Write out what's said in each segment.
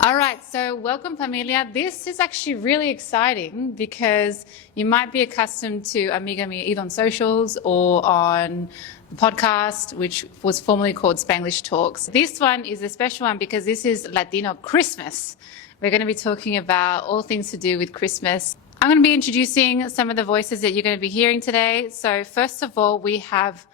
All right, so welcome, familia. This is actually really exciting because you might be accustomed to Amiga Mia either on socials or on the podcast, which was formerly called Spanglish Talks. This one is a special one because this is Latino Christmas. We're going to be talking about all things to do with Christmas. I'm going to be introducing some of the voices that you're going to be hearing today. So first of all, we have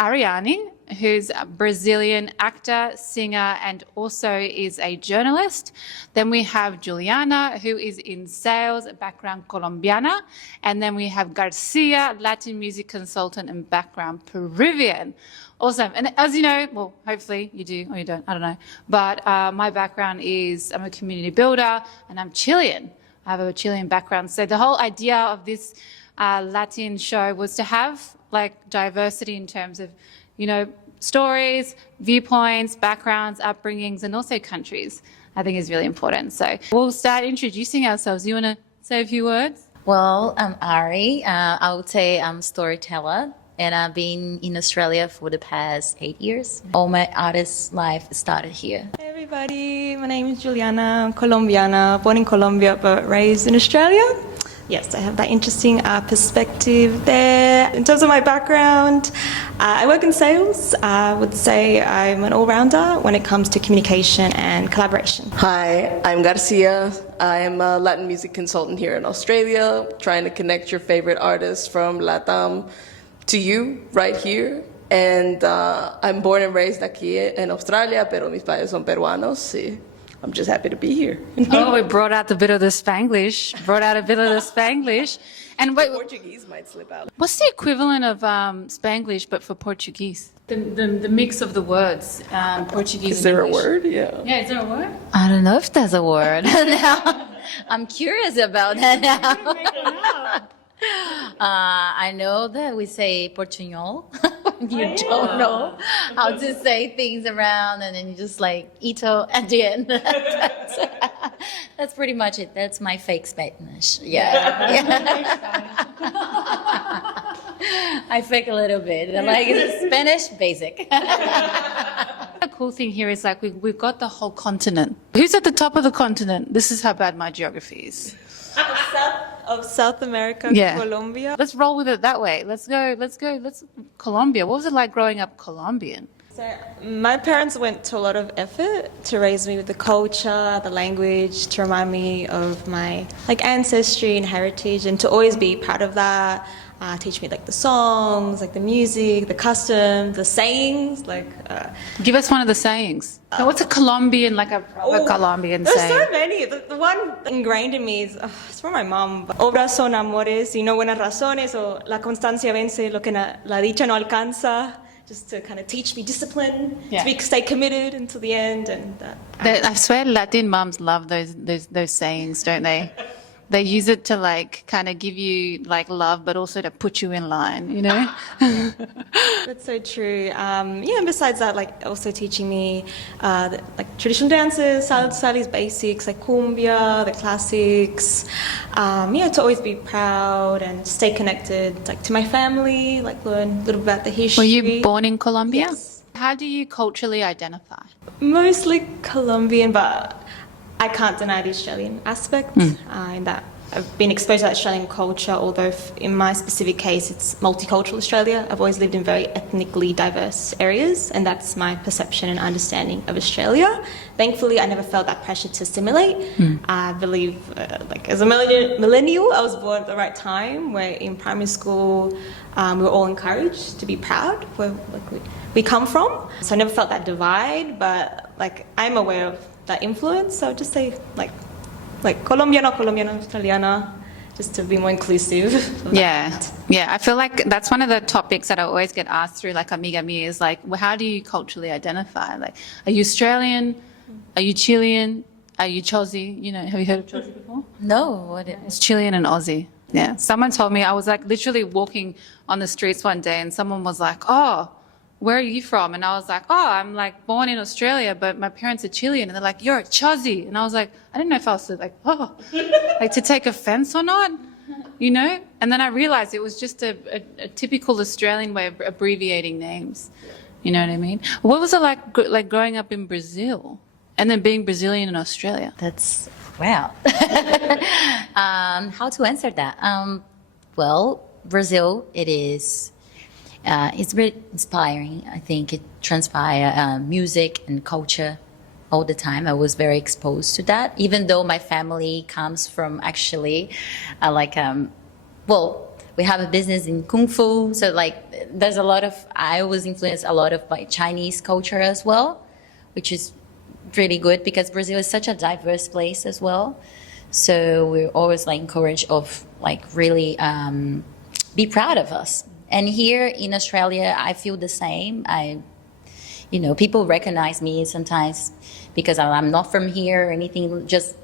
Ariane, who's a Brazilian actor, singer, and also is a journalist. Then we have Juiliana, who is in sales, background Colombiana. And then we have Garcia, Latin music consultant and background Peruvian. Awesome. And as you know, well, hopefully you do or you don't, I don't know. But my background is I'm a community builder and I'm Chilean. I have a Chilean background. So the whole idea of this Latin show was to have like diversity in terms of, you know, stories, viewpoints, backgrounds, upbringings, and also countries, I think is really important. So we'll start introducing ourselves. You want to say a few words? Well, I'm Ari. I would say I'm a storyteller, and I've been in Australia for the past 8 years. All my artist life started here. Hey everybody, my name is Juiliana. I'm Colombiana, born in Colombia but raised in Australia. Yes, I have that interesting perspective there. In terms of my background, I work in sales. I would say I'm an all-rounder when it comes to communication and collaboration. Hi, I'm Garcia. I'm a Latin music consultant here in Australia, trying to connect your favorite artists from Latam to you right here. And I'm born and raised aquí en Australia, pero mis padres son peruanos. Sí. I'm just happy to be here. Oh, we brought out a bit of the Spanglish. And wait, Portuguese might slip out. what's the equivalent of Spanglish but for Portuguese? The mix of the words, Portuguese Is and there a English. word? Yeah. Yeah, is there a word? I don't know if there's a word. Now, I'm curious about that now. I know that we say portuñol. You don't know how to say things around, and then you just like ito at the end. That's pretty much it. That's my fake Spanish. Yeah. I fake a little bit. I'm like Spanish basic. The cool thing here is like we've got the whole continent. Who's at the top of the continent? This is how bad my geography is. Of South America, Yeah. Colombia. Let's roll with it that way. Let's Colombia. What was it like growing up Colombian? So my parents went to a lot of effort to raise me with the culture, the language, to remind me of my like ancestry and heritage, and to always be proud of that. Teach me like the songs, like the music, the customs, the sayings. Like Give us one of the sayings. What's a Colombian, like a proper Colombian there's saying? so many. The one ingrained in me is it's from my mom. Obras son amores y no buenas razones, or la constancia vence lo que la dicha no alcanza. Just to kind of teach me discipline, Yeah. to stay committed until the end. And I swear Latin moms love those sayings, don't they? They use it to like kind of give you like love, but also to put you in line, you know? That's so true. And besides that, like also teaching me like traditional dances, Sally's basics, like cumbia, the classics. To always be proud and stay connected, like to my family, like learn a little about the history. Were you born in Colombia? Yes. How do you culturally identify? Mostly Colombian, but I can't deny the Australian aspect in that I've been exposed to that Australian culture, although in my specific case it's multicultural Australia. I've always lived in very ethnically diverse areas, and that's my perception and understanding of Australia. Thankfully, I never felt that pressure to assimilate. I believe, like as a millennial, I was born at the right time, where in primary school we were all encouraged to be proud where we come from. So I never felt that divide, but like I'm aware of that influence, so I'll just say like Colombiana, Australiana, just to be more inclusive. Yeah. I feel like that's one of the topics that I always get asked through like Amiga Mia is like, well, how do you culturally identify? Like, are you Australian? Are you Chilean? Are you Chozzy? You know, have you heard of Chozzy before? No, what it It's Chilean and Aussie. Yeah. Someone told me, I was like literally walking on the streets one day and someone was like, oh, where are you from? And I was like, oh, I'm like born in Australia, but my parents are Chilean. And they're like, you're a Chozzy. And I was like, I didn't know if I was like, oh, like to take offense or not, you know? And then I realized it was just a typical Australian way of abbreviating names. You know what I mean? What was it like growing up in Brazil? And then being Brazilian in Australia. That's wow. How to answer that? Well, Brazil, it is. It's very inspiring. I think it transpires music and culture all the time. I was very exposed to that, even though my family comes from actually, we have a business in Kung Fu. So there's a lot of, I was influenced a lot of by Chinese culture as well, which is really good because Brazil is such a diverse place as well. So we're always encouraged of really be proud of us. And here in Australia, I feel the same. People recognize me sometimes because I'm not from here or anything, just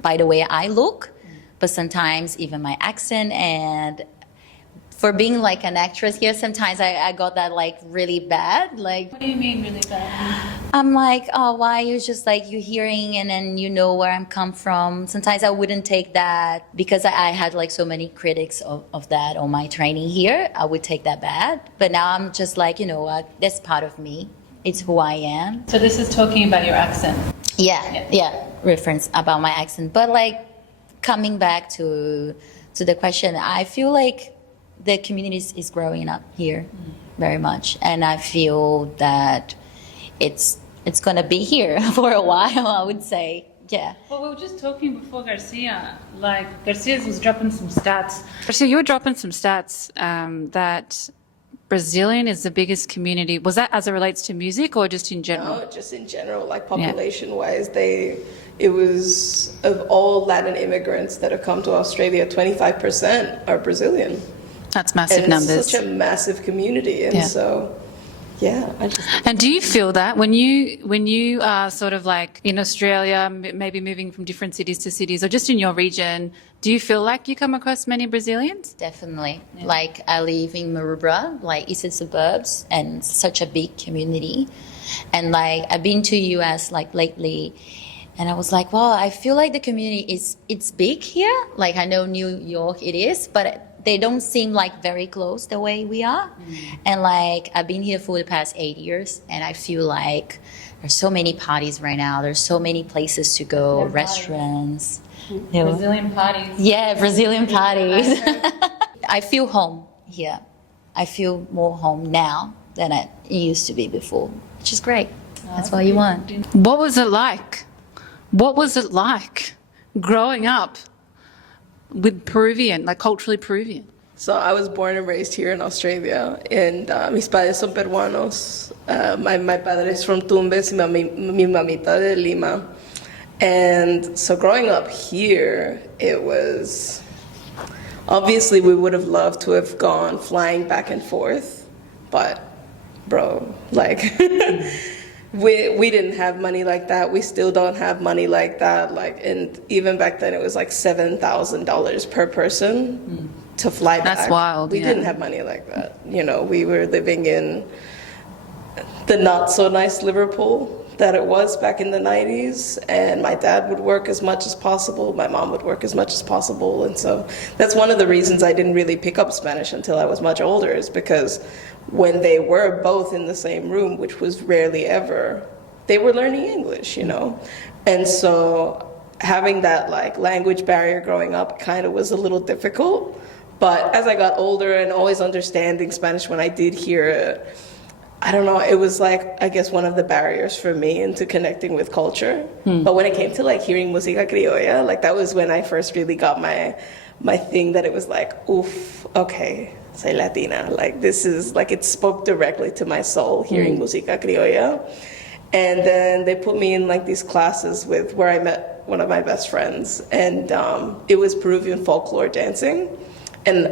by the way I look, but sometimes even my accent. And for being an actress here, sometimes I got that really bad. What do you mean really bad? I'm oh, why you just you hearing and then you know where I'm come from. Sometimes I wouldn't take that because I had so many critics of that on my training here. I would take that bad. But now I'm just you know what, that's part of me. It's who I am. So this is talking about your accent. Yeah, reference about my accent. But coming back to the question, I feel the community is growing up here very much. And I feel that it's going to be here for a while, I would say. Yeah. Well, we were just talking before Garcia. Garcia was dropping some stats. Garcia, you were dropping some stats that Brazilian is the biggest community. Was that as it relates to music or just in general? No, just in general, population-wise, it was of all Latin immigrants that have come to Australia, 25% are Brazilian. That's massive and numbers. It's such a massive community, and so. Yeah, And do you feel that when you are sort of in Australia, maybe moving from different cities to cities, or just in your region, do you feel like you come across many Brazilians? Definitely. Yeah. I live in Marubra, eastern suburbs, and such a big community. And I've been to US lately, and I was well, I feel the community it's big here. I know New York it is, but they don't seem very close the way we are. And I've been here for the past 8 years, and I feel there's so many parties right now. There's so many places to go, restaurants. Brazilian parties. Yeah, Brazilian parties. I feel home here. I feel more home now than it used to be before, which is great. That's what you want. What was it like? What was it like growing up with Peruvian, culturally Peruvian? So I was born and raised here in Australia, and mis padres son peruanos. My padre es from Tumbes, y mi mamita de Lima. And so growing up here, it was, obviously we would have loved to have gone flying back and forth, but bro, we didn't have money like that. We still don't have money like that. And even back then it was $7,000 per person to fly back. That's wild. We didn't have money like that. We were living in the not so nice Liverpool that it was back in the 90s, and my dad would work as much as possible, my mom would work as much as possible, and so that's one of the reasons I didn't really pick up Spanish until I was much older, is because when they were both in the same room, which was rarely ever, they were learning English, And so having that language barrier growing up kind of was a little difficult, but as I got older and always understanding Spanish when I did hear it, I don't know, it was I guess one of the barriers for me into connecting with culture. But when it came to hearing música criolla, that was when I first really got my thing that it was oof, okay, soy Latina. This is it spoke directly to my soul, hearing música criolla. And then they put me in these classes where I met one of my best friends, and it was Peruvian folklore dancing. And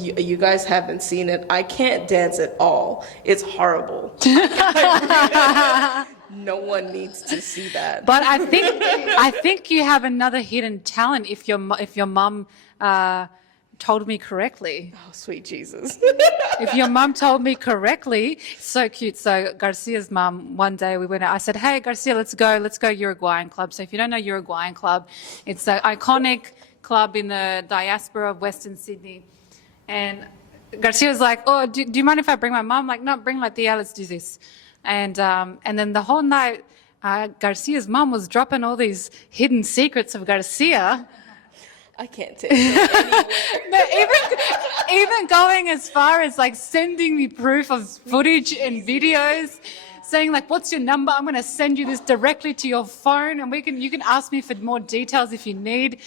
you guys haven't seen it. I can't dance at all. It's horrible. No one needs to see that. But I think you have another hidden talent if your mum told me correctly. Oh, sweet Jesus. If your mum told me correctly, so cute. So Garcia's mum, one day we went out, I said, hey, Garcia, let's go Uruguayan Club. So if you don't know Uruguayan Club, it's an iconic club in the diaspora of Western Sydney. And Garcia was like, oh, do you mind if I bring my mom? I'm like, no, bring Latia, let's do this. And then the whole night, Garcia's mom was dropping all these hidden secrets of Garcia. I can't take it. No, even going as far as like sending me proof of footage and videos, saying like, "What's your number? I'm going to send you this directly to your phone, and you can ask me for more details if you need."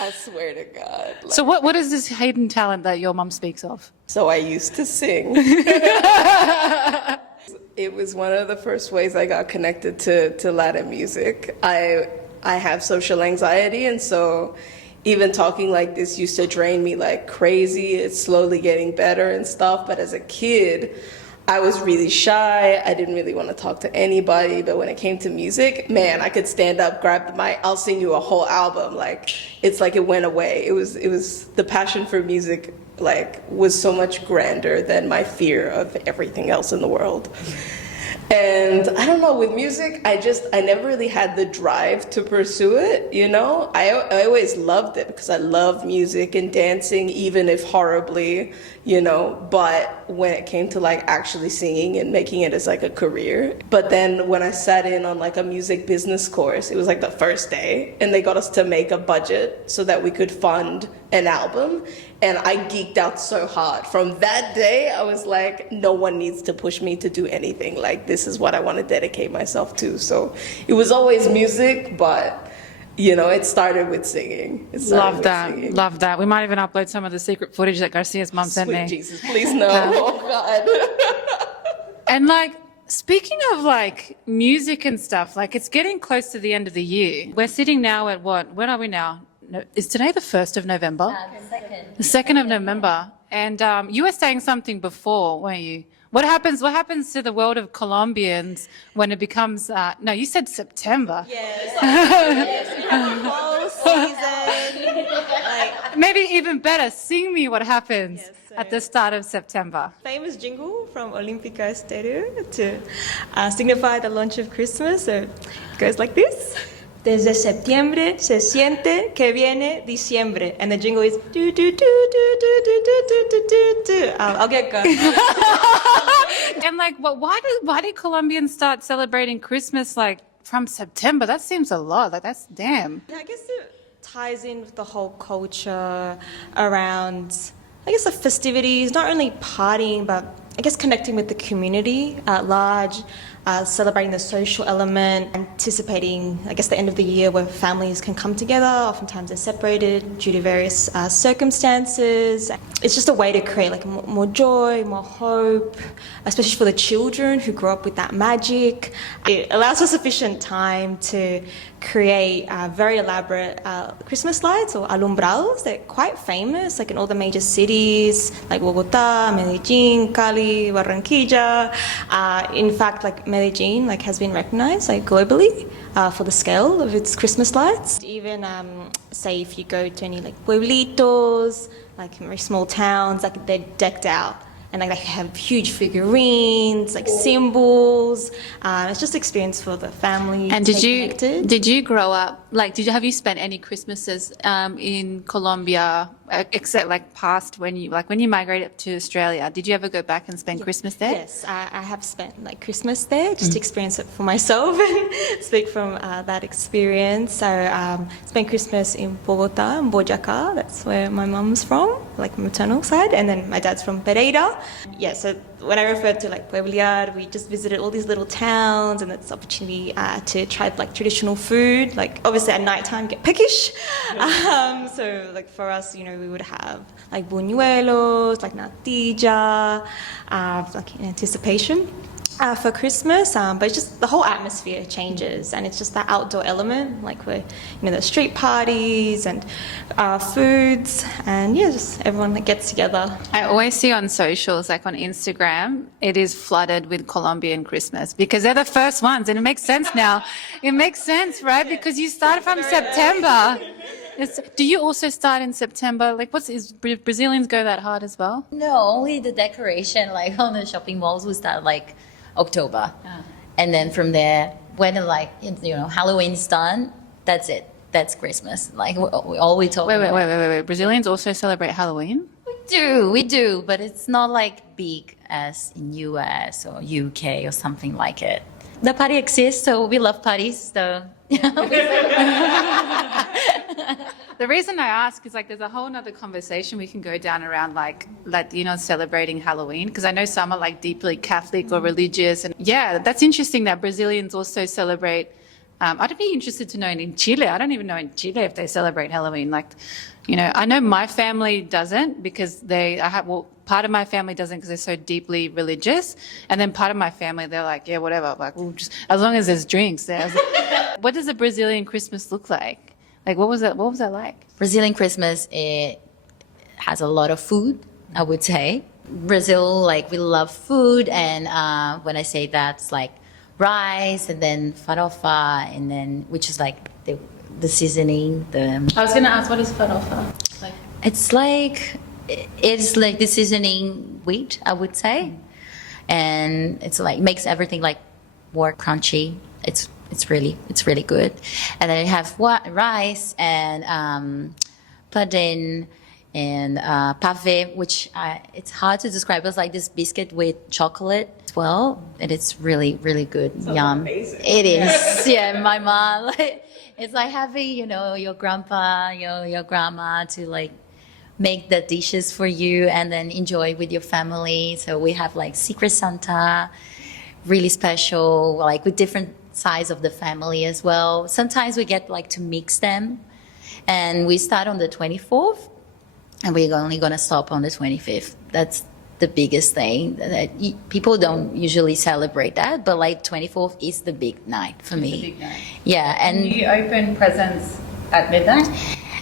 I swear to God. Like, So what is this hidden talent that your mom speaks of? so I used to sing. It was one of the first ways I got connected to Latin music. I have social anxiety, and so even talking like this used to drain me like crazy. It's slowly getting better and stuff, but as a kid, I was really shy. I didn't really want to talk to anybody, but when it came to music, man, I could stand up, grab the mic, I'll sing you a whole album. Like, it's like it went away. It was the passion for music, like, was so much grander than my fear of everything else in the world. And I don't know, with music, I never really had the drive to pursue it, you know? I always loved it because I love music and dancing, even if horribly, you know? But when it came to like actually singing and making it as like a career, but then when I sat in on like a music business course, it was like the first day, and they got us to make a budget so that we could fund an album. And I geeked out so hard. From that day, I was like, no one needs to push me to do anything. Like, this is what I want to dedicate myself to. So it was always music, but, you know, it started with singing. Love that. Love that. We might even upload some of the secret footage that Garcia's mom sent Sweet me. Jesus, please no. Oh, God. And like, speaking of like music and stuff, like it's getting close to the end of the year. We're sitting now at what? When are we now? No, is today the 1st of November? The 2nd of November. And you were saying something before, weren't you? What happens to the world of Colombians when it becomes, no, you said September. Yes. Fall season. Like, Maybe even better, sing me what happens Yes, so- at the start of September. famous jingle from Olímpica Stadium to signify the launch of Christmas. So it goes like this. Desde septiembre se siente que viene diciembre. And the jingle is do do do do do do do do do do do. I'll get going. And like, why did Colombians start celebrating Christmas like from September? That seems a lot. Like that's damn. I guess it ties in with the whole culture around, I guess, the festivities, not only partying, but I guess connecting with the community at large, celebrating the social element, anticipating, I guess, the end of the year where families can come together. Oftentimes they're separated due to various circumstances. It's just a way to create like more joy, more hope, especially for the children who grow up with that magic. It allows for sufficient time to create very elaborate Christmas lights or alumbrados. They're quite famous, like in all the major cities, like Bogota, Medellin, Cali, Barranquilla. In fact, like Medellin, like has been recognized like globally for the scale of its Christmas lights. Even say if you go to any like pueblitos, like very small towns, like they're decked out. And like they have huge figurines, like symbols. It's just experience for the family. And to stay connected. did you grow up like have you spent any Christmases in Colombia except like past when you migrated to Australia? Did you ever go back and spend Christmas there? Yes, I have spent like Christmas there, just to experience it for myself and speak from that experience. So spent Christmas in Bogota, in Boyacá. That's where my mum's from, like maternal side, and then my dad's from Pereira. Yeah, so when I refer to like pueblear, we just visited all these little towns, and it's opportunity to try like traditional food. Like obviously at nighttime get peckish, so like for us, you know, we would have like buñuelos, like natilla, like in anticipation for Christmas. But it's just the whole atmosphere changes, and it's just that outdoor element, like where, you know, the street parties and foods, and yeah, just everyone that gets together. I always see on socials, like on Instagram, it is flooded with Colombian Christmas because they're the first ones, and it makes sense now. It makes sense, right? Because you start from September. Do you also start in September? Like, Brazilians go that hard as well? No, only the decoration, like on the shopping malls, we start like October. And then from there, when like, you know, Halloween's done, that's it. That's Christmas. Like all we talk about. Wait. Brazilians also celebrate Halloween? We do, but it's not like big as in US or UK or something like it. The party exists, so we love parties. So The reason I ask is like there's a whole nother conversation we can go down around like Latinos celebrating Halloween, because I know some are like deeply Catholic or religious, and yeah, that's interesting that Brazilians also celebrate. I'd be interested to know in Chile. I don't even know in Chile if they celebrate Halloween. Like, you know, I know my family doesn't because part of my family doesn't because they're so deeply religious, and then part of my family they're like, yeah, whatever. Like, we'll just as long as there's drinks there. What does a Brazilian Christmas look like? Like, what was that like? Brazilian Christmas, it has a lot of food, I would say. Brazil, like, we love food, and when I say that, it's like rice, and then farofa, and then, which is like the seasoning. I was going to ask, what is farofa? It's like the seasoning wheat, I would say. And it's like, makes everything like more crunchy. It's really good. And then you have rice and pudding and pave, which it's hard to describe. It's like this biscuit with chocolate as well, and it's really good. Yum. Amazing. It is. Yeah, my mom. It's like having your grandpa, your grandma to like make the dishes for you and then enjoy with your family. So we have like Secret Santa, really special, like with different size of the family as well. Sometimes we get like to mix them, and we start on the 24th and we're only going to stop on the 25th. That's the biggest thing that people don't usually celebrate that, but like 24th is the big night for me. It's the big night. Yeah. And you open presents at midnight?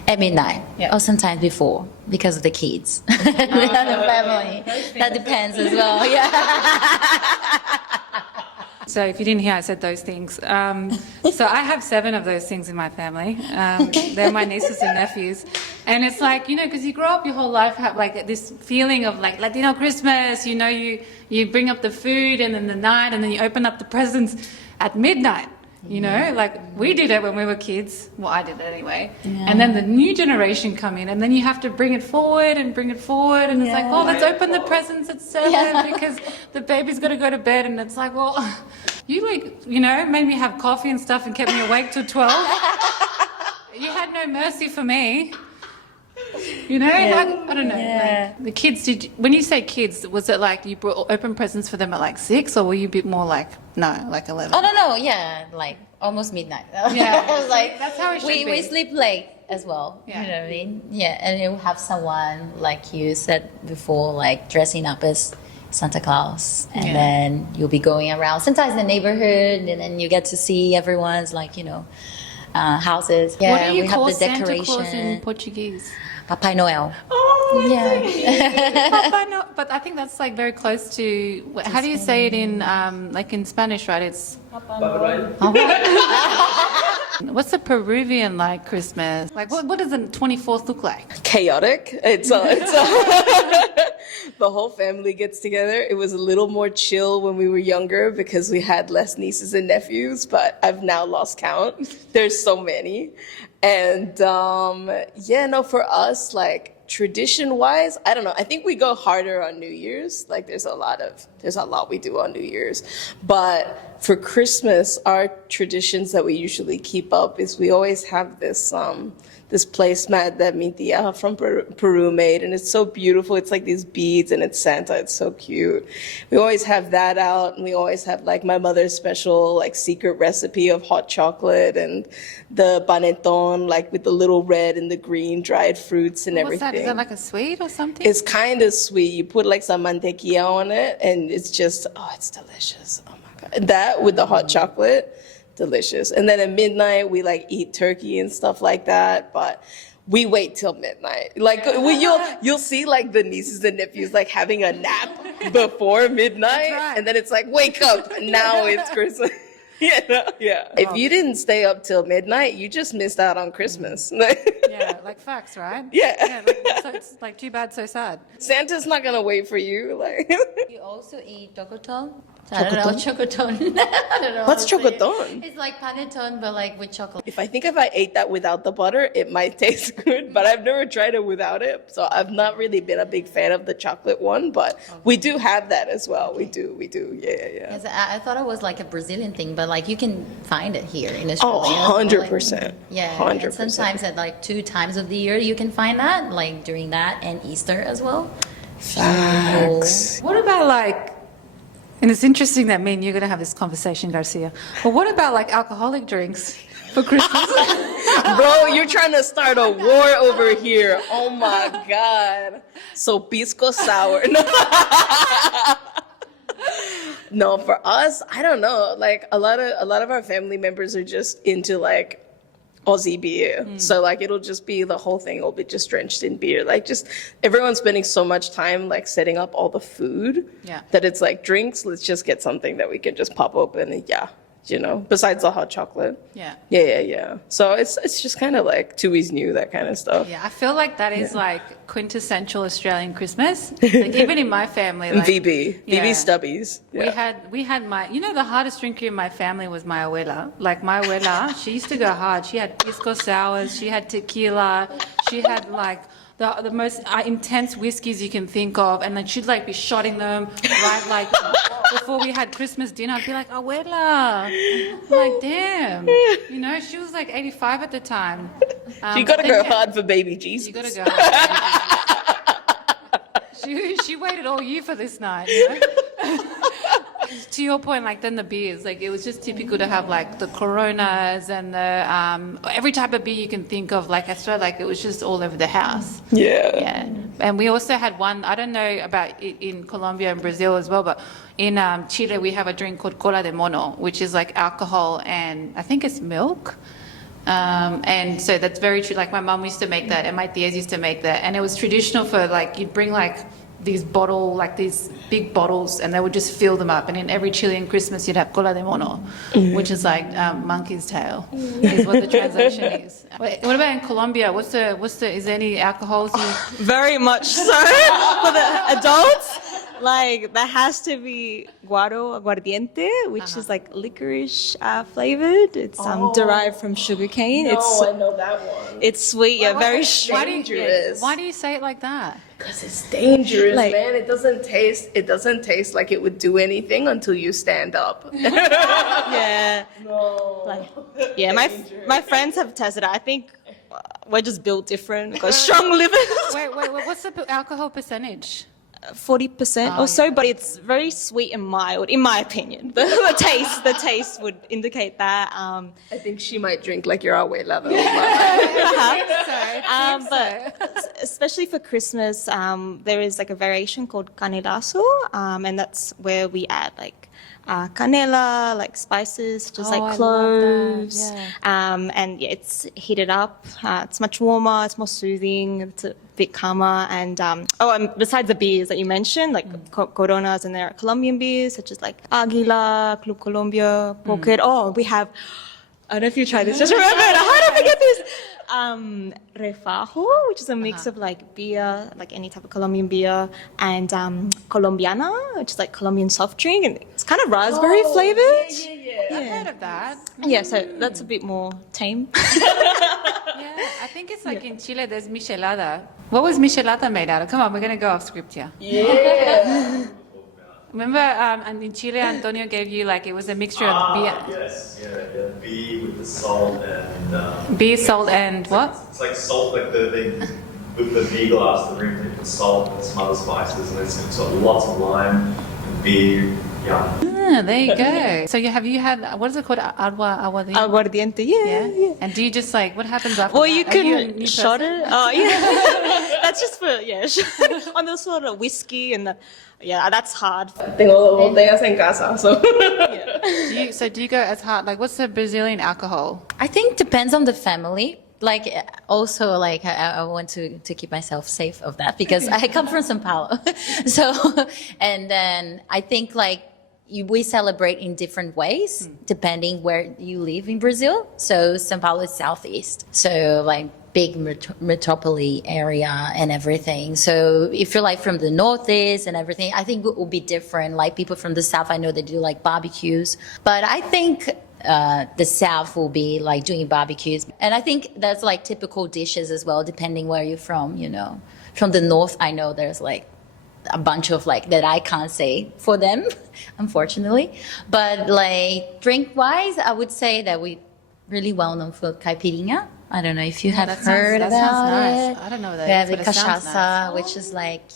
At midnight, Yeah. or sometimes before, because of the kids, the family. That depends as well. Yeah. So if you didn't hear, I said those things. So I have 7 of those things in my family. They're my nieces and nephews. And it's like, because you grow up your whole life, have like this feeling of like Latino Christmas, you bring up the food and then the night, and then you open up the presents at midnight. Like we did it when we were kids. Well, I did it anyway. Yeah. And then the new generation come in, and then you have to bring it forward, and it's like, oh, let's open the presents at 7 because the baby's got to go to bed, and it's like, well, you made me have coffee and stuff and kept me awake till 12. You had no mercy for me. I don't know. Yeah. Like, the kids, when you say kids, was it like you brought open presents for them at like 6, or were you a bit more like 11? Oh, no, yeah, like almost midnight. Yeah. Like That's how it should be. we sleep late as well. Yeah. You know what I mean? Yeah, and you have someone, like you said before, like dressing up as Santa Claus, and then you'll be going around, sometimes in the neighborhood, and then you get to see everyone's houses. Yeah, What do you we call have the Santa decoration. Claus in Portuguese? Papai Noel. Oh, Yeah. Papa Noel. But I think that's like very close to. How do you say it in in Spanish? Right? It's. What's the Peruvian like Christmas? Like what does the 24th look like? Chaotic. It's the whole family gets together. It was a little more chill when we were younger because we had less nieces and nephews, but I've now lost count. There's so many. And for us, like tradition-wise, I don't know. I think we go harder on New Year's. Like there's a lot we do on New Year's. But for Christmas, our traditions that we usually keep up is we always have this placemat that mi tia from Peru made, and it's so beautiful. It's like these beads, and it's Santa. It's so cute. We always have that out, and we always have like my mother's special like secret recipe of hot chocolate and the panettone, like with the little red and the green dried fruits and What's everything. that? Is that like a sweet or something? It's kind of sweet. You put like some mantequilla on it, and it's just, it's delicious. Oh my God. That with the hot chocolate, delicious. And then at midnight, we like eat turkey and stuff like that, but we wait till midnight. Like you'll see like the nieces and nephews like having a nap before midnight, right. and then it's like, wake up, now it's Christmas. Yeah. If you didn't stay up till midnight, you just missed out on Christmas. Yeah, like facts, right? Yeah. So it's like too bad, so sad. Santa's not gonna wait for you. Like You also eat tocotón? I don't know, chocoton. I don't know. What's how to say it. chocoton? It's like panettone, but like with chocolate. If I ate that without the butter, it might taste good, but I've never tried it without it. So I've not really been a big fan of the chocolate one, but we do have that as well. We do. Yeah. Because I thought it was like a Brazilian thing, but like you can find it here in Oh, Australia. 100%. Yeah, 100%. and sometimes at like 2 times of the year you can find that, like during that and Easter as well. Facts. What about like, and it's interesting that me and you're going to have this conversation, Garcia. But what about like alcoholic drinks for Christmas? Bro, you're trying to start a war over here. Oh my God. So pisco sour. No, for us, I don't know. Like a lot of our family members are just into like Aussie beer. So like it'll just be the whole thing will be just drenched in beer. Like just everyone's spending so much time like setting up all the food that it's like drinks, let's just get something that we can just pop open and besides the hot chocolate. Yeah. So it's just kind of like Tui's new, that kind of stuff. Yeah, I feel like that is like quintessential Australian Christmas. Like even in my family, like VB stubbies. Yeah. we had my, the hardest drinker in my family was my abuela. Like my abuela, she used to go hard. She had pisco sours, she had tequila, she had like the most intense whiskeys you can think of, and then she'd like be shotting them right like before we had Christmas dinner. I'd be like, abuela, I'm like, damn, she was like 85 at the time. You gotta go hard for baby Jesus. You gotta go hard. She waited all year for this night. To your point, like then the beers, like it was just typical to have like the Coronas and the every type of beer you can think of. Like I swear, like it was just all over the house. Yeah. And we also had one. I don't know about it in Colombia and Brazil as well, but in Chile we have a drink called cola de mono, which is like alcohol and I think it's milk. And so that's very true. Like my mum used to make that, and my tias used to make that, and it was traditional for like you'd bring like these big bottles, and they would just fill them up. And in every Chilean Christmas, you'd have cola de mono, which is like monkey's tail, is what the translation is. What about in Colombia? Is there any alcohols? Very much so. For the adults, like there has to be aguardiente, which is like licorice flavored. It's derived from sugarcane. I know that one. It's sweet, very dangerous. Why do you say it like that? Because it's dangerous, man. It doesn't taste like it would do anything until you stand up. Yeah. No. My friends have tested it. I think we're just built different. We've got strong livers. Wait, what's the alcohol percentage? 40% or so, but it's very sweet and mild, in my opinion. The taste would indicate that. I think she might drink like your abuela, though. But especially for Christmas, there is like a variation called canelazo, and that's where we add like canela, like spices, just like cloves, and it's heated up. It's much warmer. It's more soothing. It's a bit calmer. And besides the beers that you mentioned, like Coronas, and there are Colombian beers such as like Águila, Club Colombia, Pocket. We have. I don't know if you tried this. Just remember it. How did I forget this? Refajo, which is a mix of like beer, like any type of Colombian beer, and Colombiana, which is like Colombian soft drink, and it's kind of raspberry flavored. Yeah. I've heard of that. Yeah, so that's a bit more tame. I think it's like in Chile there's michelada. What was michelada made out of? Come on, we're gonna go off script here. Yeah. Remember, and in Chile, Antonio gave you like it was a mixture of beer. Yes, beer with the salt and. Beer, salt, and what? It's like salt, like the thing with the beer glass, the rim with the salt and some other spices, and it's got lots of lime and beer. Yeah. There you go. So have you had, what is it called? Aguardiente? Aguardiente, yeah. And do you just like, what happens after Well, that? you can shot it. Oh, yeah. That's just for, on the sort of whiskey and that's hard. Tengo botellas en casa, so. Do you go as hard? Like, what's the Brazilian alcohol? I think depends on the family. Like also like I want to keep myself safe of that because I come from São Paulo. So and then I think like we celebrate in different ways depending where you live in Brazil. So São Paulo is southeast, so like big metropolis area and everything. So if you're like from the northeast and everything, I think it will be different. Like people from the south, I know they do like barbecues, but I think the south will be like doing barbecues, and I think that's like typical dishes as well, depending where you're from. You know, from the north, I know there's like a bunch of like that I can't say for them, unfortunately. But like drink wise, I would say that we really well known for caipirinha. I don't know if you have heard that about sounds nice. it. I don't know what that We have is, the but it sounds cachaça, which is like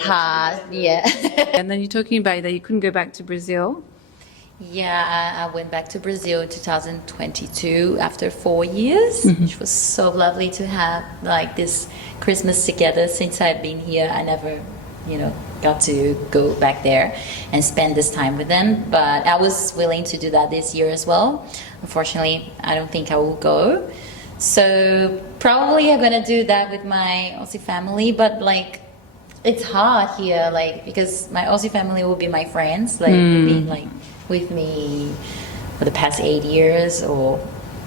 hot, yeah. And then you're talking about that you couldn't go back to Brazil. Yeah, I went back to Brazil in 2022 after 4 years, which was so lovely to have like this Christmas together. Since I've been here, I never, got to go back there and spend this time with them. But I was willing to do that this year as well. Unfortunately, I don't think I will go. So probably I'm gonna do that with my Aussie family, but like it's hard here, like because my Aussie family will be my friends, like being like with me for the past 8 years or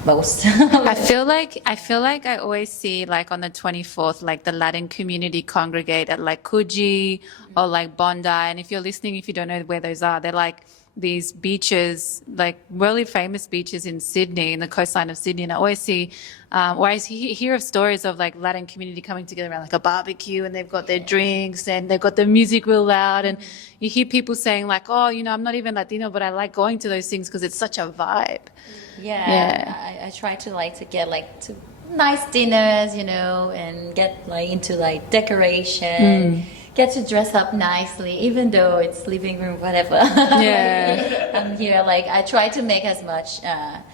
most. I feel like I always see like on the 24th, like the Latin community congregate at like Coogee or like Bondi. And if you're listening, if you don't know where those are, they're like these beaches, like really famous beaches in Sydney, in the coastline of Sydney. And I always see, or I hear of stories of like Latin community coming together around like a barbecue, and they've got their drinks and they've got the music real loud. And you hear people saying like, oh, I'm not even Latino, but I like going to those things because it's such a vibe. Yeah. I try to like to get like to nice dinners, and get like into like decoration. Get to dress up nicely, even though it's living room, whatever. Yeah. I'm here, like, I try to make as much,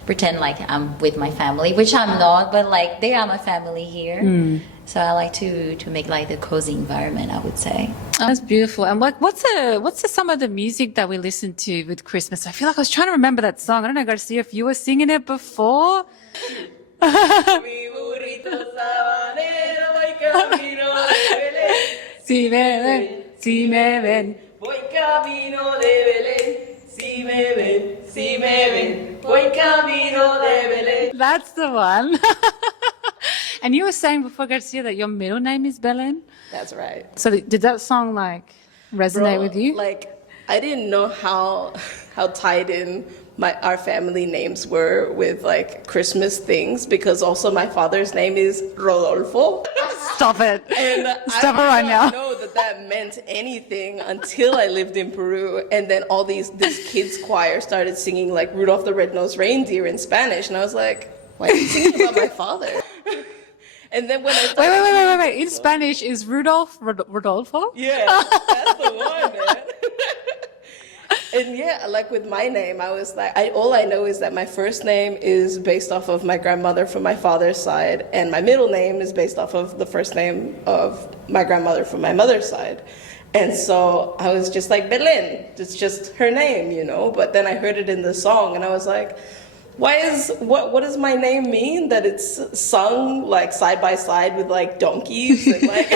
pretend like I'm with my family, which I'm not, but like, they are my family here. So I like to make like the cozy environment, I would say. Oh, that's beautiful. And what's some of the music that we listen to with Christmas? I feel like I was trying to remember that song. I don't know, Garcia, if you were singing it before. Si me ven, voy camino de Belén. Si me ven, voy camino de Belén. That's the one. And you were saying before, Garcia, that your middle name is Belen. That's right. So did that song like resonate with you? Like, I didn't know how tied in our family names were with like Christmas things, because also my father's name is Rodolfo. Stop it. And Stop it I right did now. not know that meant anything until I lived in Peru, and then all this kids choir started singing like Rudolph the Red-Nosed Reindeer in Spanish, and I was like, why are you singing about my father? And then when I started Wait. In Spanish, is Rodolfo? Yeah, that's the one, man. And yeah, like with my name, I was like, all I know is that my first name is based off of my grandmother from my father's side, and my middle name is based off of the first name of my grandmother from my mother's side. And so I was just like, Belen, it's just her name, But then I heard it in the song, and I was like, what does my name mean? That it's sung like side by side with like donkeys and like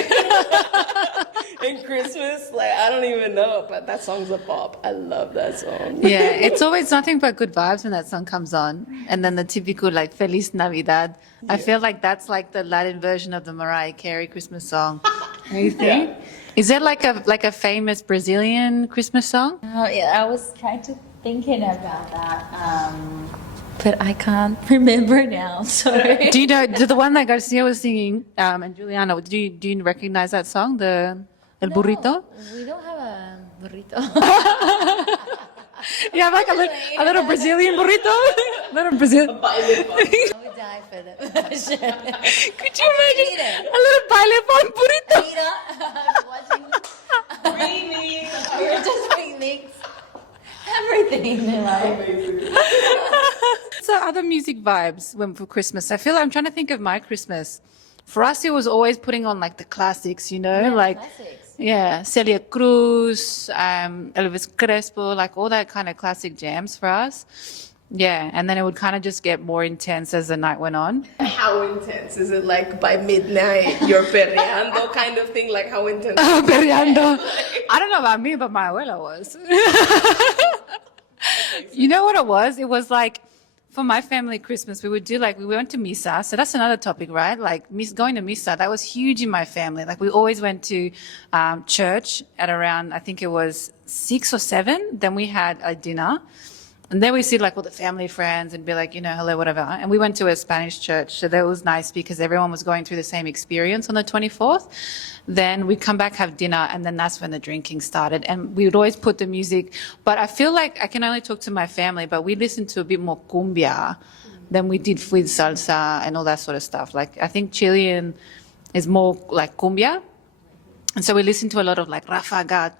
in Christmas? Like, I don't even know, but that song's a pop. I love that song. Yeah, it's always nothing but good vibes when that song comes on. And then the typical like Feliz Navidad. Yeah. I feel like that's like the Latin version of the Mariah Carey Christmas song. Do you think? Yeah. Is there like a famous Brazilian Christmas song? Oh yeah, I was trying to thinking about that. But I can't remember now. Sorry. Do you know the one that Garcia was singing and Juiliana? Do you recognize that song, the El Burrito? We don't have a burrito. You have like a little Brazilian burrito? Little Brazilian. I would die for that. Could you imagine a little baile pon burrito? We're just remix everything in life. So other music vibes for Christmas. I feel like I'm trying to think of my Christmas. For us, it was always putting on like the classics, like classics. Yeah, Celia Cruz, Elvis Crespo, like all that kind of classic jams for us. Yeah, and then it would kind of just get more intense as the night went on. How intense? Is it like by midnight you're perreando kind of thing? Like how intense? Perreando. I don't know about me, but my abuela was. You know what it was? It was like, for my family Christmas, we would do like, we went to misa. So that's another topic, right? Like going to misa, that was huge in my family. Like we always went to church at around, I think it was 6 or 7. Then we had a dinner. And then we see like all the family friends and be like, you know, hello, whatever. And we went to a Spanish church. So that was nice because everyone was going through the same experience on the 24th. Then we'd come back, have dinner, and then that's when the drinking started. And we would always put the music. But I feel like I can only talk to my family, but we listened to a bit more cumbia than we did with salsa and all that sort of stuff. Like I think Chilean is more like cumbia. And so we listened to a lot of like Rafaga.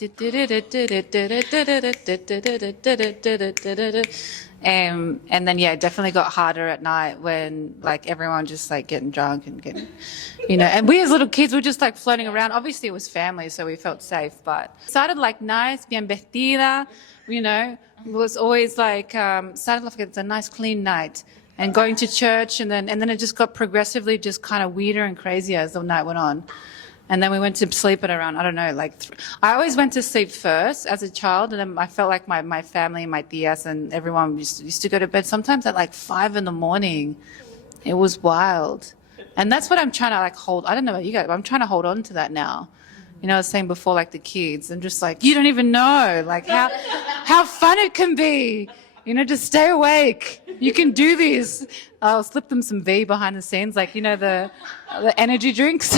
And then, yeah, it definitely got harder at night when like everyone just like getting drunk and getting, you know, and we as little kids were just like floating around. Obviously it was family, so we felt safe, but it started like nice, bien vestida, you know, it was always like, started off like it's a nice clean night and going to church. And then it just got progressively just kind of weirder and crazier as the night went on. And then we went to sleep at around, I don't know, like, I always went to sleep first as a child. And then I felt like my family, my tias and everyone used to go to bed sometimes at like 5 a.m. It was wild. And that's what I'm trying to like hold. I don't know about you guys, but I'm trying to hold on to that now. You know, I was saying before, like the kids, I'm just like, you don't even know like how fun it can be. You know, just stay awake. You can do this. I'll slip them some V behind the scenes, like, you know, the energy drinks.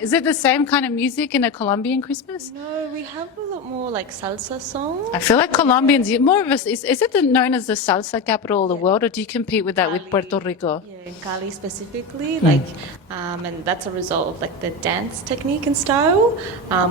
Is it the same kind of music in a Colombian Christmas? No, we have a lot more like salsa songs. I feel like Colombians, more of a, is it known as the salsa capital of the world, or do you compete with that with Puerto Rico? Yeah, in Cali specifically, like, and that's a result of like the dance technique and style,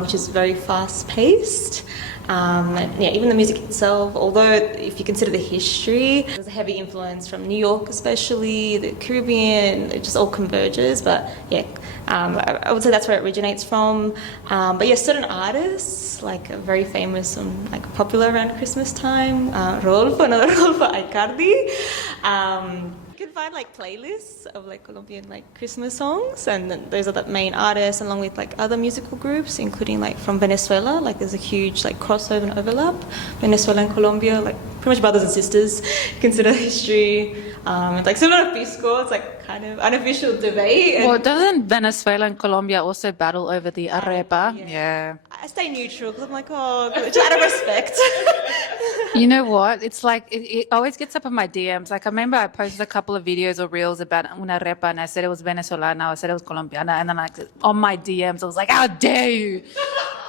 which is very fast paced. And, yeah, even the music itself, although if you consider the history, there's a heavy influence from New York especially, the Caribbean, it just all converges, but yeah, I would say that's where it originates from. But yeah, certain artists, like very famous and like popular around Christmas time, another Rodolfo Aicardi. You can find like playlists of like Colombian like Christmas songs, and then those are the main artists along with like other musical groups, including like from Venezuela. Like there's a huge like crossover and overlap. Venezuela and Colombia, like pretty much brothers and sisters. Consider history. Like similar to Pisco, it's like kind of unofficial debate. Well, doesn't Venezuela and Colombia also battle over the arepa? Yeah. I stay neutral because I'm like, oh, just out of respect. You know what? It's like, it always gets up in my DMs. Like, I remember I posted a couple of videos or reels about una arepa, and I said it was Venezolana, I said it was Colombiana, and then like on my DMs, I was like, how dare you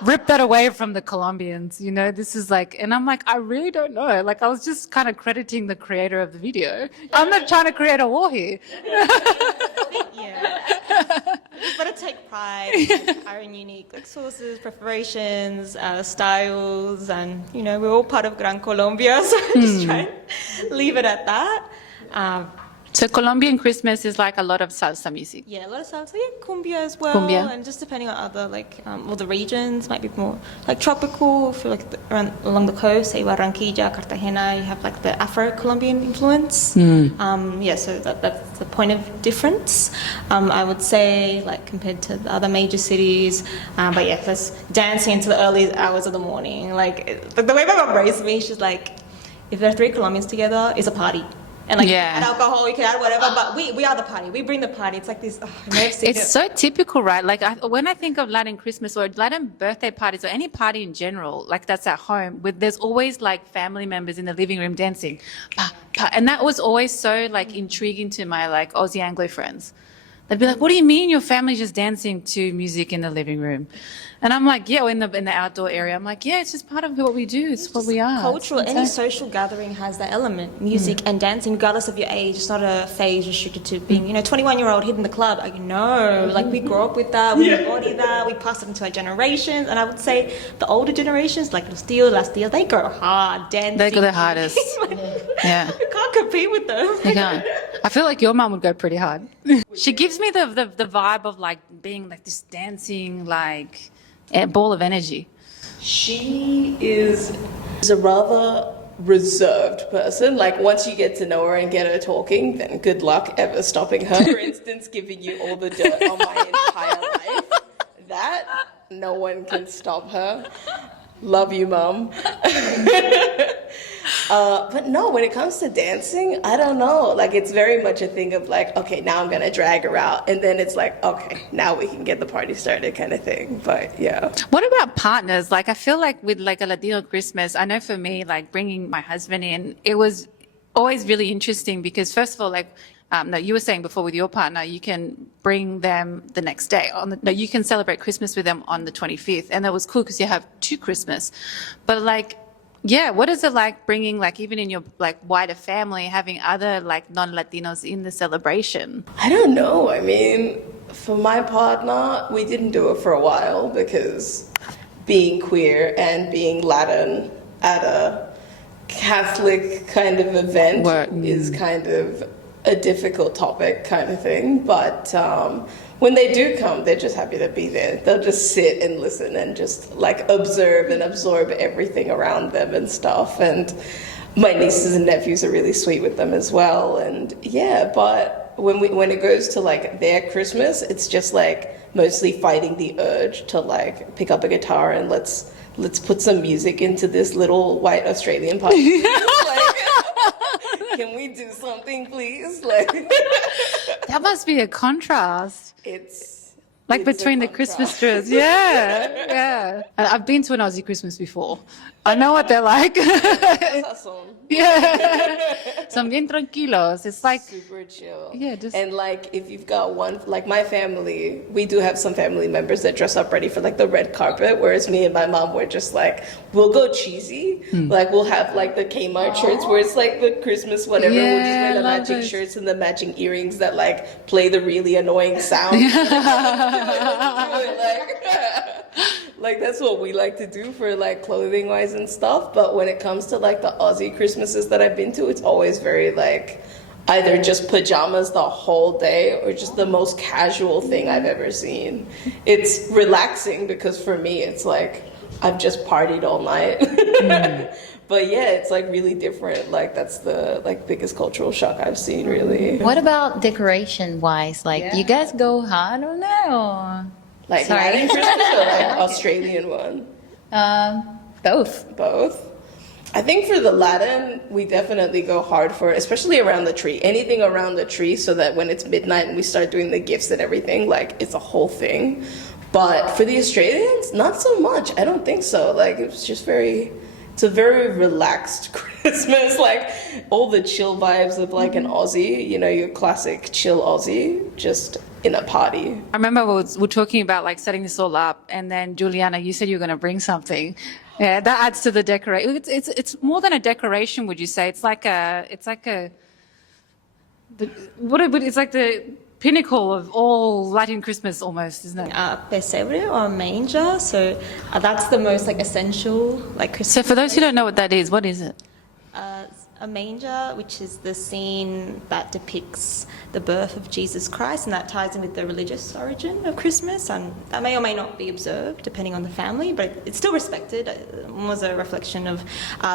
rip that away from the Colombians? You know, this is like, and I'm like, I really don't know. Like, I was just kind of crediting the creator of the video. I'm not trying to create a war here. Yeah. You've got to take pride in our own unique like sources, preparations, styles, and you know we're all part of Gran Colombia, so just try and leave it at that. So Colombian Christmas is like a lot of salsa music. Yeah, a lot of salsa, yeah, cumbia as well, Cumbia. and just depending on other like well the regions might be more like tropical. I feel like around along the coast, say Barranquilla, Cartagena, you have like the Afro-Colombian influence. Yeah, so that's the point of difference. I would say like compared to the other major cities, but yeah, there's dancing into the early hours of the morning. Like the way my mom raised me, she's like, if there are 3 Colombians together, it's a party. And like, Yeah. add alcohol, you can add whatever, but we are the party. We bring the party. It's like this, I never seen It's it. so typical, right? Like when I think of Latin Christmas or Latin birthday parties or any party in general, like that's at home, there's always like family members in the living room dancing. And that was always so like intriguing to my like Aussie Anglo friends. They'd be like, what do you mean your family's just dancing to music in the living room? And I'm like, yeah, or in the outdoor area. I'm like, yeah, it's just part of what we do. It's what we are. Cultural, It's any insane. social gathering has that element, music and dancing, regardless of your age. It's not a phase restricted to being, 21-year-old hitting the club. Like, no, like we grew up with that, we embody that, we pass it into our generations. And I would say the older generations, like los tíos, las tías, they go hard, dancing. They go the hardest. Yeah. You can't compete with them. You can't. I feel like your mum would go pretty hard. She gives me the vibe of like being like this dancing, like a ball of energy. She is a rather reserved person. Like once you get to know her and get her talking, then good luck ever stopping her. For instance, giving you all the dirt on my entire life. That, no one can stop her. Love you, Mom. But no, when it comes to dancing, I don't know. Like, it's very much a thing of like, okay, now I'm gonna drag her out. And then it's like, okay, now we can get the party started kind of thing. But yeah. What about partners? Like, I feel like with like a Latino Christmas, I know for me, like bringing my husband in, it was always really interesting because first of all, like, no, you were saying before with your partner, you can bring them the next day. You can celebrate Christmas with them on the 25th. And that was cool because you have 2 Christmas. But like, yeah, what is it like bringing, like, even in your like wider family, having other like non-Latinos in the celebration? I don't know. I mean, for my partner, we didn't do it for a while because being queer and being Latin at a Catholic kind of event is kind of a difficult topic kind of thing. But when they do come, they're just happy to be there. They'll just sit and listen and just like observe and absorb everything around them and stuff. And my nieces and nephews are really sweet with them as well. And yeah, but when it goes to like their Christmas, it's just like mostly fighting the urge to like pick up a guitar and let's put some music into this little white Australian party. Can we do something, please? Like That must be a contrast. it's Between the Christmas trees. Yeah. And I've been to an Aussie Christmas before. I know what they're like. Yeah. Son bien tranquilos. It's like super chill. Yeah, just and like if you've got one, like my family, we do have some family members that dress up ready for like the red carpet, whereas me and my mom were just like, we'll go cheesy. Like we'll have like the Kmart shirts where it's like the Christmas whatever. Yeah, we'll just wear the love matching those. shirts and the matching earrings that like play the really annoying sound. Like that's what we like to do for like clothing wise and stuff. But when it comes to like the Aussie Christmases that I've been to, it's always very like either just pajamas the whole day or just the most casual thing I've ever seen. It's relaxing because for me it's like I've just partied all night. But yeah, it's like really different. Like that's the like biggest cultural shock I've seen really. What about decoration wise? Like, do you guys go hard or no? Like Sorry. Latin Christmas or like Australian one? Both. Both. I think for the Latin, we definitely go hard for it, especially around the tree. Anything around the tree so that when it's midnight and we start doing the gifts and everything, like it's a whole thing. But for the Australians, not so much. I don't think so. Like it's just it's a very relaxed Christmas, like all the chill vibes of like an Aussie, you know, your classic chill Aussie, just in a party. I remember we were talking about like setting this all up, and then Juiliana, you said you were going to bring something. Yeah, that adds to the decoration. It's more than a decoration, would you say? It's like the pinnacle of all Latin Christmas, almost, isn't it? Pesebre or manger, so that's the most like essential like Christmas. So for those who don't know what that is, what is it? A manger, which is the scene that depicts the birth of Jesus Christ, and that ties in with the religious origin of Christmas, and that may or may not be observed depending on the family, but it's still respected. It was a reflection of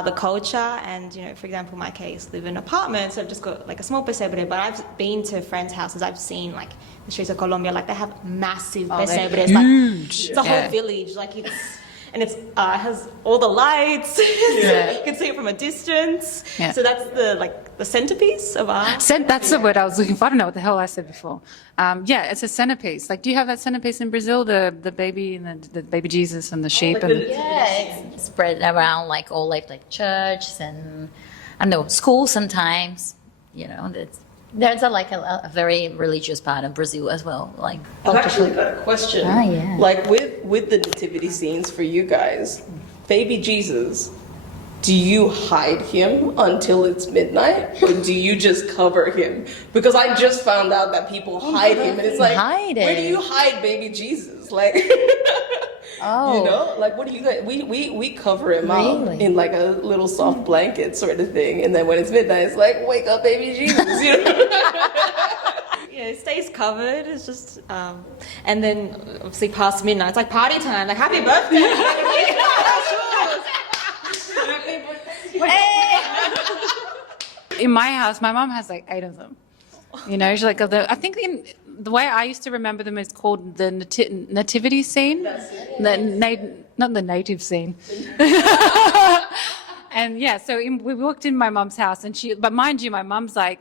the culture, and you know, for example, my case, live in an apartment, so I've just got like a small pesebre, but I've been to friends' houses, I've seen like the streets of Colombia, like they have massive pesebres, huge. like it's a whole village, like it's. And it has all the lights. You can see it from a distance. Yeah. So that's the centerpiece of our. That's the word I was looking for. I don't know what the hell I said before. Yeah, it's a centerpiece. Like, do you have that centerpiece in Brazil? The baby and the baby Jesus and the sheep and. Yeah, it's spread around like all like churches and I don't know, schools sometimes. You know, there's a very religious part of Brazil as well. Like, I've actually got a question. yeah. Like with the nativity scenes for you guys, baby Jesus, do you hide him until it's midnight, or do you just cover him? Because I just found out that people hide him, and it's like, Hide where do it. you hide baby Jesus? Like, Oh. you know, like what do you guys? We cover him up Really? in like a little soft blanket sort of thing, and then when it's midnight, it's like, wake up, baby Jesus, you know. Yeah, it stays covered. It's just, and then obviously past midnight, it's like party time. Like happy birthday. Hey! in my house, my mom has like 8 of them. You know, she's like, I think the way I used to remember them is called the nativity scene. Not the native scene. And yeah, so we walked in my mom's house, and but mind you, my mom's like,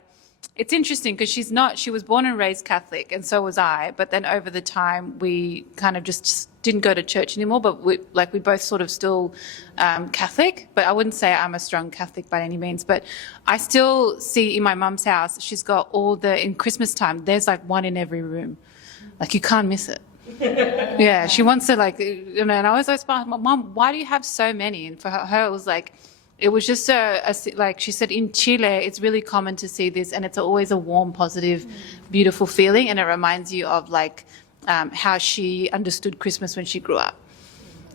it's interesting because she was born and raised Catholic, and so was I. But then over the time, we kind of just didn't go to church anymore. But we both sort of still Catholic. But I wouldn't say I'm a strong Catholic by any means. But I still see in my mom's house, she's got in Christmas time, there's like one in every room. Like you can't miss it. Yeah, she wants to and I always ask my mom, why do you have so many? And for her, it was like, it was just like she said, in Chile, it's really common to see this, and it's always a warm, positive, beautiful feeling, and it reminds you of like how she understood Christmas when she grew up,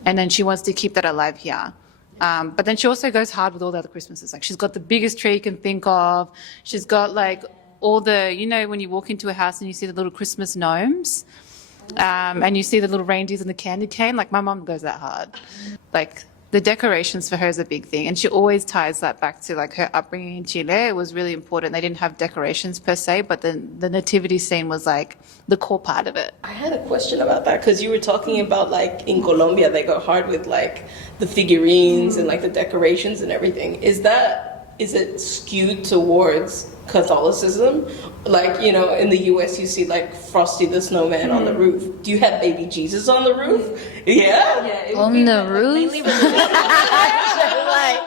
and then she wants to keep that alive here. But then she also goes hard with all the other Christmases. Like she's got the biggest tree you can think of. She's got like all the, when you walk into a house and you see the little Christmas gnomes, and you see the little reindeers and the candy cane. Like my mom goes that hard. Like the decorations for her is a big thing, and she always ties that back to like her upbringing in Chile. It was really important. They didn't have decorations per se, but the nativity scene was like the core part of it. I had a question about that because you were talking about like in Colombia they go hard with like the figurines and like the decorations and everything. Is it skewed towards Catholicism? Like, in the US you see like Frosty the Snowman on the roof. Do you have baby Jesus on the roof? Yeah? On the roof? Like,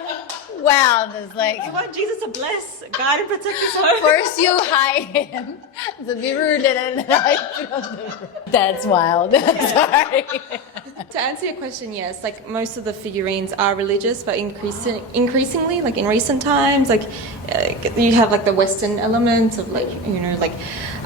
wow, there's like... I want Jesus to bless, guide and protect his home. First you hide him to be rude, and then I put on the roof. That's wild. Sorry. To answer your question, yes, like most of the figurines are religious, but increasingly, like in recent times, like you have like the Western elements of like,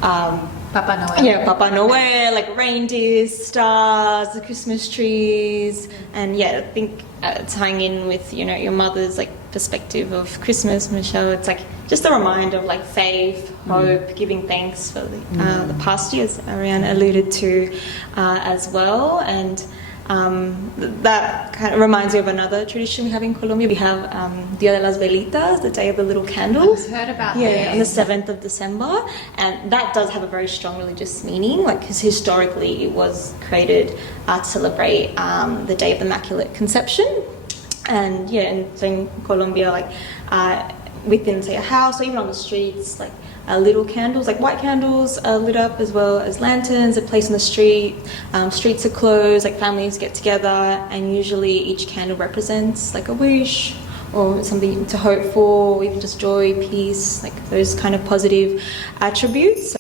Papa Noel. Yeah, Papa Noel, like reindeers, stars, the Christmas trees, and yeah, I think tying in with your mother's like perspective of Christmas, Michelle, it's like just a reminder of like faith, hope, giving thanks for the past years. Ariane alluded to as well, and that kind of reminds me of another tradition we have in Colombia. We have Dia de las Velitas, the Day of the Little Candles. I've heard about Yeah, on the 7th of December. And that does have a very strong religious meaning, like, because historically it was created to celebrate the Day of the Immaculate Conception. And yeah, and so in Colombia, like within, say, a house or even on the streets, like little candles, like white candles, are lit up, as well as lanterns are placed on the street. Streets are closed, like families get together, and usually each candle represents like a wish or something to hope for, or even just joy, peace, like those kind of positive attributes.